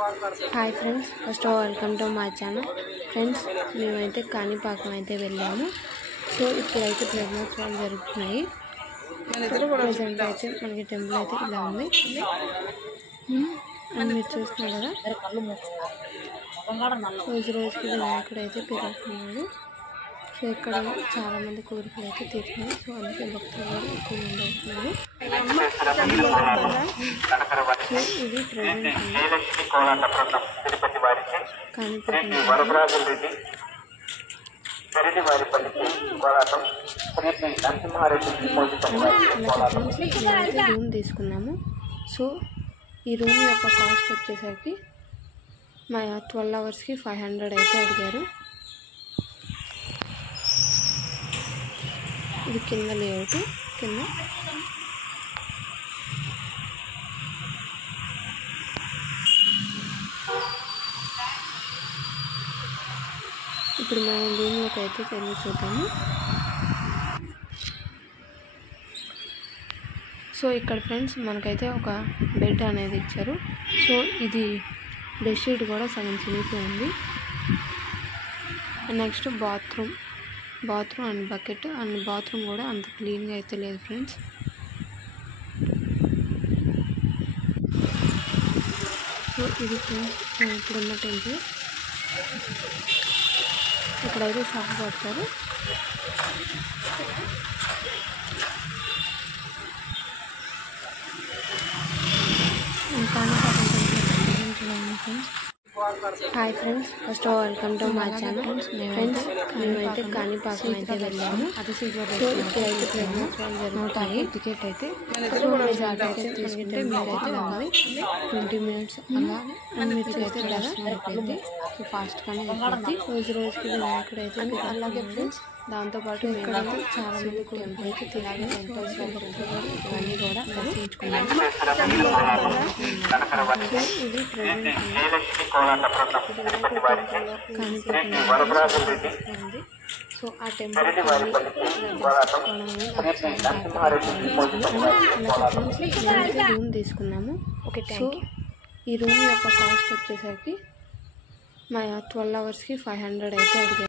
Hi friends, first of all welcome to my channel. Friends, మేమైతే కాణిపాకం అయితే వెళ్ళాము. So ఇప్పుడైతే బ్రహ్మోత్సవాలు జరుగుతున్నాయి. ప్రజెంట్ అయితే మనకి టెంపుల్ అయితే ఇలా ఉంది అని మీరు చూస్తున్నారు కదా. రోజు రోజుకి వినాయకుడు అయితే పెరుగుతున్నాడు. సో ఇక్కడ చాలామంది కోరికలు అయితే తీరుతున్నాయి. సో అందుకే భక్తులు కూడా ఎక్కువ మంది అవుతున్నారు. సో ఇది ప్రజెంట్ రూమ్ తీసుకున్నాము. సో ఈ రూమ్ యొక్క కాస్ట్ వచ్చేసరికి మా 12 అవర్స్కి 500 అయితే అడిగారు. ఇది కింద లేఅవుట్. కింద ఇప్పుడు మనం రూమ్లోకి అయితే వెళ్ళి చూద్దాము. సో ఇక్కడ ఫ్రెండ్స్ మనకైతే ఒక బెడ్ అనేది ఇచ్చారు. సో ఇది బెడ్షీట్ కూడా సగం చినిగిపోయింది. Next bathroom and bucket and bathroom కూడా అంత క్లీన్గా అయితే లేదు ఫ్రెండ్స్. సో ఇది ఇప్పుడున్న టెంపుల్. ఇక్కడైతే సబ్బు పడతారు. Hi friends, first of all welcome to my channel. Friends, మేమైతే కాణిపాకం అయితే వెళ్ళాము. సో ఇక్కడైతే బ్రహ్మోత్సవాలు జరుగుతాయి. టికెట్ అయితే తీసుకుంటే మీరైతే ఉంది 20 minutes అలా మీరు చేస్తే దర్శనం అయిపోయింది. సో ఫాస్ట్గానే అయిపోయింది. రోజు రోజుకి వినాయకుడు అయితే అలాగే ఫ్రెండ్స్. దాంతోపాటు ఇక్కడ చాలామంది టెంపుల్ అయితే తిరిగి టెంపుల్స్ ఇవన్నీ కూడా దర్శించుకున్నాము. ఇది ప్రజెంట్ సో ఆ టెంపుల్ రూమ్ తీసుకున్నాము. సో ఈ రూమ్ యొక్క కాస్ట్ వచ్చేసరికి మా 12 అవర్స్కి 500 అయితే అడిగారు.